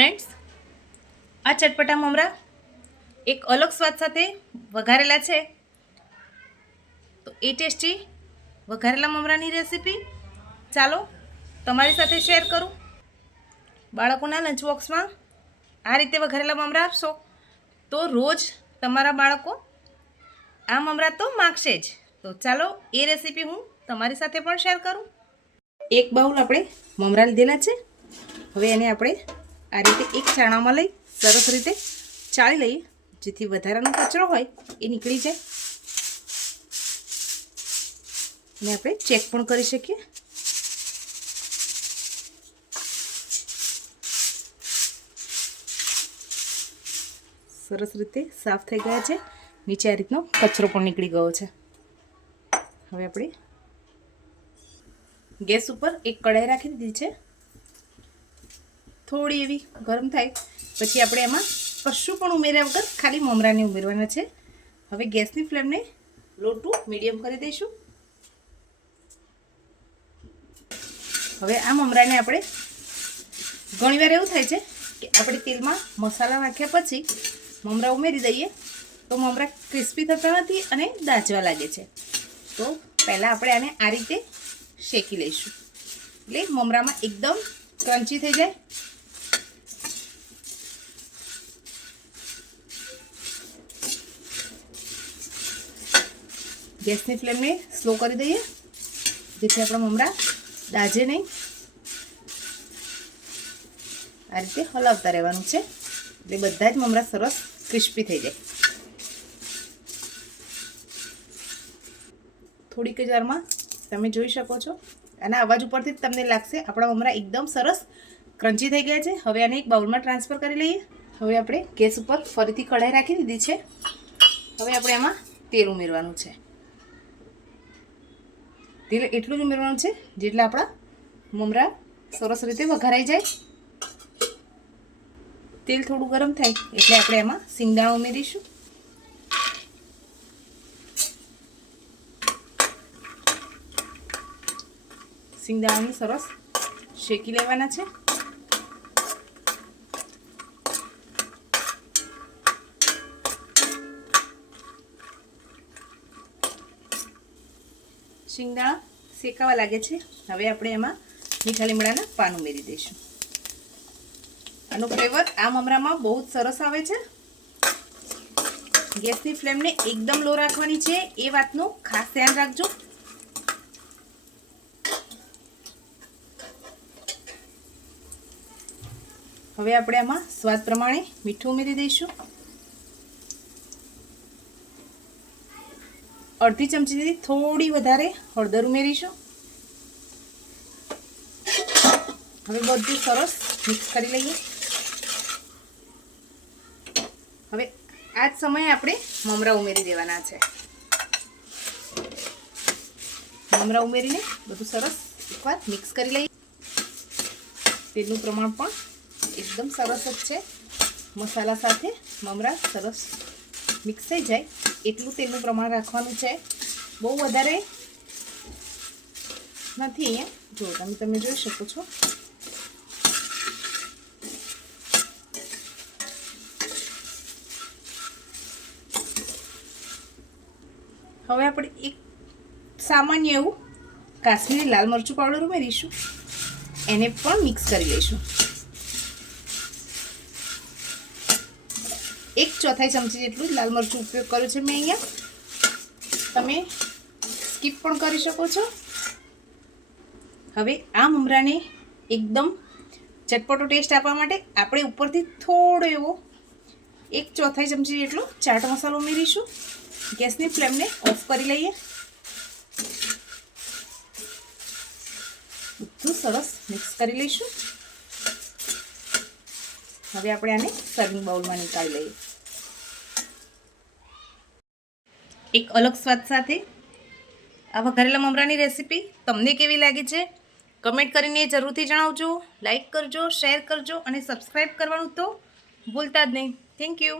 Friends, આ ચટપટા મમરા એક અલગ સ્વાદ સાથે વઘારેલા છે. તો એ ટેસ્ટી વઘારેલા મમરાની રેસીપી ચાલો તમારી સાથે શેર કરું. બાળકોના લંચ બોક્સમાં આ રીતે વઘારેલા મમરા આપશો તો રોજ તમારા બાળકો આ મમરા તો માગશે જ. તો ચાલો એ રેસીપી હું તમારી સાથે પણ શેર કરું. એક બાઉલ આપણે મમરા લીધેલા છે. હવે એને આપણે આ રીતે એક ચાણામાં લઈ સરસ રીતે ચાળી લઈએ, જેથી વધારાનો કચરો હોય એ નીકળી જાય અને આપણે ચેક પણ કરી શકીએ. સરસ રીતે સાફ થઈ ગયા છે. નીચે આ રીતનો કચરો પણ નીકળી ગયો છે. હવે આપણે ગેસ ઉપર એક કઢાઈ રાખી દીધી છે. થોડી એવી ગરમ થાય પછી આપણે એમાં કશું પણ ઉમેર્યા વગર ખાલી મમરાને ઉમેરવાના છે. હવે ગેસની ફ્લેમને લો ટુ મીડિયમ કરી દઈશું. હવે આ મમરાને આપણે ઘણીવાર એવું થાય છે કે આપણે તેલમાં મસાલા નાખ્યા પછી મમરા ઉમેરી દઈએ તો મમરા ક્રિસ્પી થતા નથી અને દાજવા લાગે છે. તો પહેલાં આપણે આને આ રીતે શેકી લઈશું એટલે મમરામાં એકદમ ક્રન્ચી થઈ જાય. ગેસની ફ્લેમને સ્લો કરી દઈએ જેથી આપણા મમરા દાજે નહીં. આ રીતે હલાવતા રહેવાનું છે એટલે બધા જ મમરા સરસ ક્રિસ્પી થઈ જાય. થોડીક જ વારમાં તમે જોઈ શકો છો, આના અવાજ ઉપરથી તમને લાગશે આપણા મમરા એકદમ સરસ ક્રન્ચી થઈ ગયા છે. હવે આને એક બાઉલમાં ટ્રાન્સફર કરી લઈએ. હવે આપણે ગેસ ઉપર ફરીથી કઢાઈ રાખી દીધી છે. હવે આપણે એમાં તેલ ઉમેરવાનું છે. તેલ એટલું જ ઉમેરવાનું છે જેટલા આપણા મમરા સરસ રીતે વઘારાઈ જાય. તેલ થોડું ગરમ થાય એટલે આપણે એમાં સિંગદાણા ઉમેરીશું. સિંગદાણાને સરસ શેકી લેવાના છે. સિંગદાણા શેકાવા લાગે છે. હવે આપણે એમાં મીઠા લીમડાના પાન ઉમેરી દઈશું. આનો ફ્લેવર આ મમરામાં બહુ જ સરસ આવે છે. ગેસની ફ્લેમને એકદમ લો રાખવાની છે, એ વાતનું ખાસ ધ્યાન રાખજો. હવે આપણે આમાં સ્વાદ પ્રમાણે મીઠું ઉમેરી દઈશું. અડધી ચમચીથી થોડી વધારે હળદર ઉમેરીશું. હવે બધું સરસ મિક્સ કરી લઈએ. હવે આ જ સમયે આપણે મમરા ઉમેરી દેવાના છે. મમરા ઉમેરીને બધું સરસ એકવાર મિક્સ કરી લઈએ. તેલનું પ્રમાણ પણ એકદમ સરસ જ છે. મસાલા સાથે મમરા સરસ મિક્સ થઈ જાય એટલું તેલનું પ્રમાણ રાખવાનું છે. બહુ વધારે નથી અહીંયા. જો તમે જોઈ શકો છો. હવે આપણે એક સામાન્ય એવું કાશ્મીરી લાલ મરચું પાવડર ઉમેરીશું. એને પણ મિક્સ કરી લઈશું. 1/4 ચમચી જેટલું જ લાલ મરચું ઉપયોગ કર્યું છે મેં અહીંયા. તમે સ્કીપ પણ કરી શકો છો. હવે આ મમરાને એકદમ ચટપટો ટેસ્ટ આપવા માટે આપણે ઉપરથી થોડો એવો 1/4 ચમચી જેટલો ચાટ મસાલો ઉમેરીશું. ગેસની ફ્લેમને ઓફ કરી લઈએ. બધું સરસ મિક્સ કરી લઈશું. હવે આપણે આને સર્વિંગ બાઉલમાં નીકાળી લઈએ. એક અલગ સ્વાદ સાથે આ વઘારેલા મમરાની રેસીપી તમને કેવી લાગી છે કમેન્ટ કરીને જરૂરથી જણાવજો. લાઈક કરજો, શેર કરજો અને સબસ્ક્રાઈબ કરવાનું તો ભૂલતા જ નહીં. Thank you.